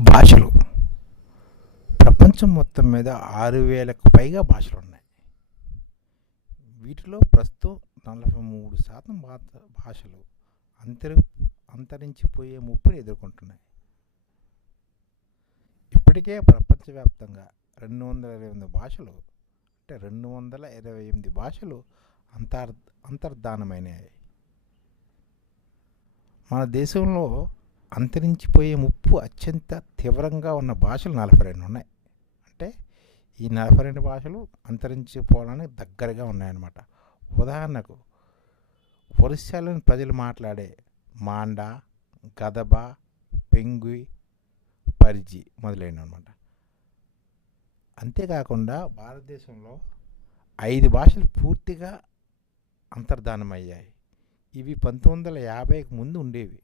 భాషలు. ప్రపంచం మొత్తం మీద ఆరు వేలకు పైగా భాషలు ఉన్నాయి. వీటిలో ప్రస్తుతం నలభై మూడు శాతం భాషలు అంతరి అంతరించిపోయే ముప్పులు ఎదుర్కొంటున్నాయి. ఇప్పటికే ప్రపంచవ్యాప్తంగా రెండు వందల ఇరవై ఎనిమిది భాషలు అంటే రెండు వందల ఇరవై ఎనిమిది భాషలు అంతర్ అంతర్ధానమైనవి మన దేశంలో అంతరించిపోయే ముప్పు అత్యంత తీవ్రంగా ఉన్న భాషలు నలభై రెండు ఉన్నాయి. అంటే ఈ నలభై రెండు భాషలు అంతరించిపోవడానికి దగ్గరగా ఉన్నాయన్నమాట. ఉదాహరణకు ఒరిస్సాలోని ప్రజలు మాట్లాడే మాండా గదబ పెంగు పరిజి మొదలైనవి అనమాట అంతేకాకుండా భారతదేశంలో ఐదు భాషలు పూర్తిగా అంతర్ధానమయ్యాయి. ఇవి పంతొమ్మిది వందల యాభైకి ముందు ఉండేవి.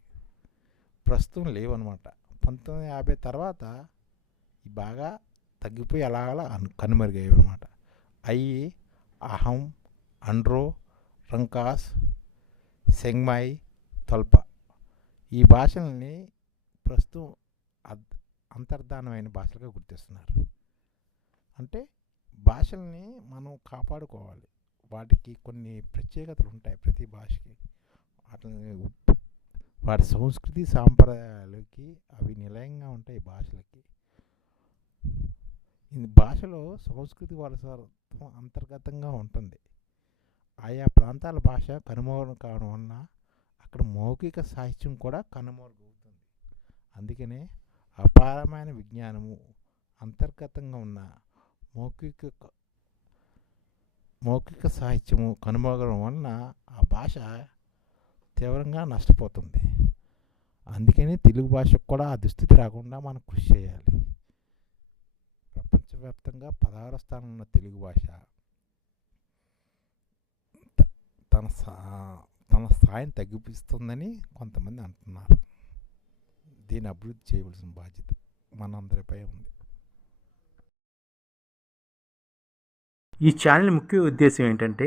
ప్రస్తుతం లేవన్నమాట. పంతొమ్మిది యాభై తర్వాత బాగా తగ్గిపోయి అలా అలా అను- కనుమరుగయ్యాయి అనమాట అవి అహం అండ్రో రంకాస్ సెంగ్మాయి తొల్ప ఈ భాషల్ని ప్రస్తుతం అద్- అంతర్ధానమైన భాషలుగా గుర్తిస్తున్నారు. అంటే భాషల్ని మనం కాపాడుకోవాలి. వాటికి కొన్ని ప్రత్యేకతలు ఉంటాయి ప్రతి భాషకి. వాటిని వారి సంస్కృతి సాంప్రదాయాలకి అవి నిలయంగా ఉంటాయి భాషలకి. ఈ భాషలో సంస్కృతి వారసత్వం అంతర్గతంగా ఉంటుంది. ఆయా ప్రాంతాల భాష కనుమరుగు కావడం వలన అక్కడ మౌఖిక సాహిత్యం కూడా కనుమరుగవుతుంది. అందుకనే అపారమైన విజ్ఞానము అంతర్గతంగా ఉన్న మౌఖిక మౌఖిక సాహిత్యము కనుమోగడం వలన ఆ భాష తీవ్రంగా నష్టపోతుంది. అందుకని తెలుగు భాషకు కూడా ఆ దుస్థితి రాకుండా మనం కృషి చేయాలి. ప్రపంచవ్యాప్తంగా పదహారు స్థానంలో ఉన్న తెలుగు భాష తన తన స్థాయిని తగ్గిపిస్తుందని కొంతమంది అంటున్నారు. దీన్ని అభివృద్ధి చేయవలసిన బాధ్యత మనందరిపై ఉంది. ఈ ఛానల్ ముఖ్య ఉద్దేశం ఏంటంటే